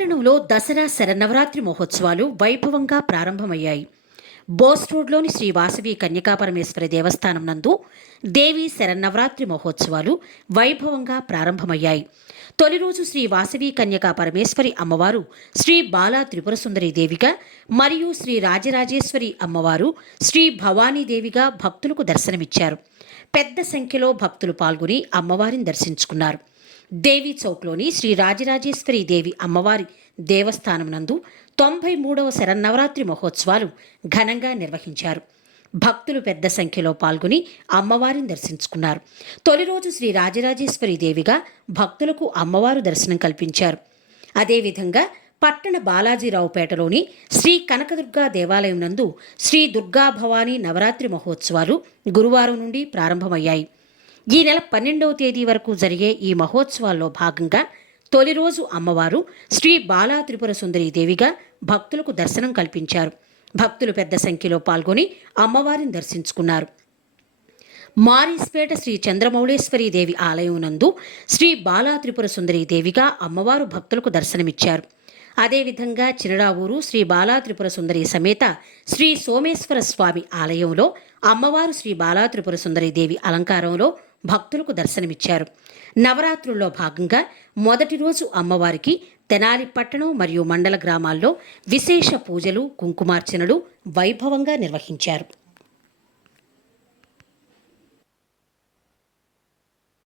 పట్టణంలో దసరా శరన్నవరాత్రి మహోత్సవాలు వైభవంగా ప్రారంభమయ్యాయి. బోస్ రోడ్లోని శ్రీ వాసవి కన్యకాపరమేశ్వరి దేవస్థానం నందు దేవి శరన్నవరాత్రి మహోత్సవాలు వైభవంగా ప్రారంభమయ్యాయి. తొలి రోజు శ్రీ వాసవి కన్యకా పరమేశ్వరి అమ్మవారు శ్రీ బాలా త్రిపుర సుందరి దేవిగా మరియు శ్రీ రాజరాజేశ్వరి అమ్మవారు శ్రీ భవానీ దేవిగా భక్తులకు దర్శనమిచ్చారు. పెద్ద సంఖ్యలో భక్తులు పాల్గొని అమ్మవారిని దర్శించుకున్నారు. దేవి చౌక్లోని శ్రీ రాజరాజేశ్వరి దేవి అమ్మవారి దేవస్థానం నందు తొంభై మూడవ శరన్నవరాత్రి మహోత్సవాలు ఘనంగా నిర్వహించారు. భక్తులు పెద్ద సంఖ్యలో పాల్గొని అమ్మవారిని దర్శించుకున్నారు. తొలి రోజు శ్రీ రాజరాజేశ్వరి దేవిగా భక్తులకు అమ్మవారు దర్శనం కల్పించారు. అదేవిధంగా పట్టణ బాలాజీరావుపేటలోని శ్రీ కనకదుర్గా దేవాలయం నందు శ్రీ దుర్గా భవానీ నవరాత్రి మహోత్సవాలు గురువారం నుండి ప్రారంభమయ్యాయి. ఈ నెల పన్నెండవ తేదీ వరకు జరిగే ఈ మహోత్సవాల్లో భాగంగా తొలి రోజు అమ్మవారు శ్రీ బాలా త్రిపుర సుందరి దేవిగా భక్తులకు దర్శనం కల్పించారు. భక్తులు పెద్ద సంఖ్యలో పాల్గొని అమ్మవారిని దర్శించుకున్నారు. మారిస్పేట శ్రీ చంద్రమౌళేశ్వరి దేవి ఆలయం నందు శ్రీ బాలా త్రిపుర దేవిగా అమ్మవారు భక్తులకు దర్శనమిచ్చారు. అదేవిధంగా చిరడావూరు శ్రీ బాలా త్రిపుర సుందరి సమేత శ్రీ సోమేశ్వర స్వామి ఆలయంలో అమ్మవారు శ్రీ బాలా త్రిపుర సుందరి దేవి అలంకారంలో భక్తులకు దర్శనమిచ్చారు. నవరాత్రుల్లో భాగంగా మొదటి రోజు అమ్మవారికి తెనాలి పట్టణం మరియు మండల గ్రామాల్లో విశేష పూజలు కుంకుమార్చనలు వైభవంగా నిర్వహించారు.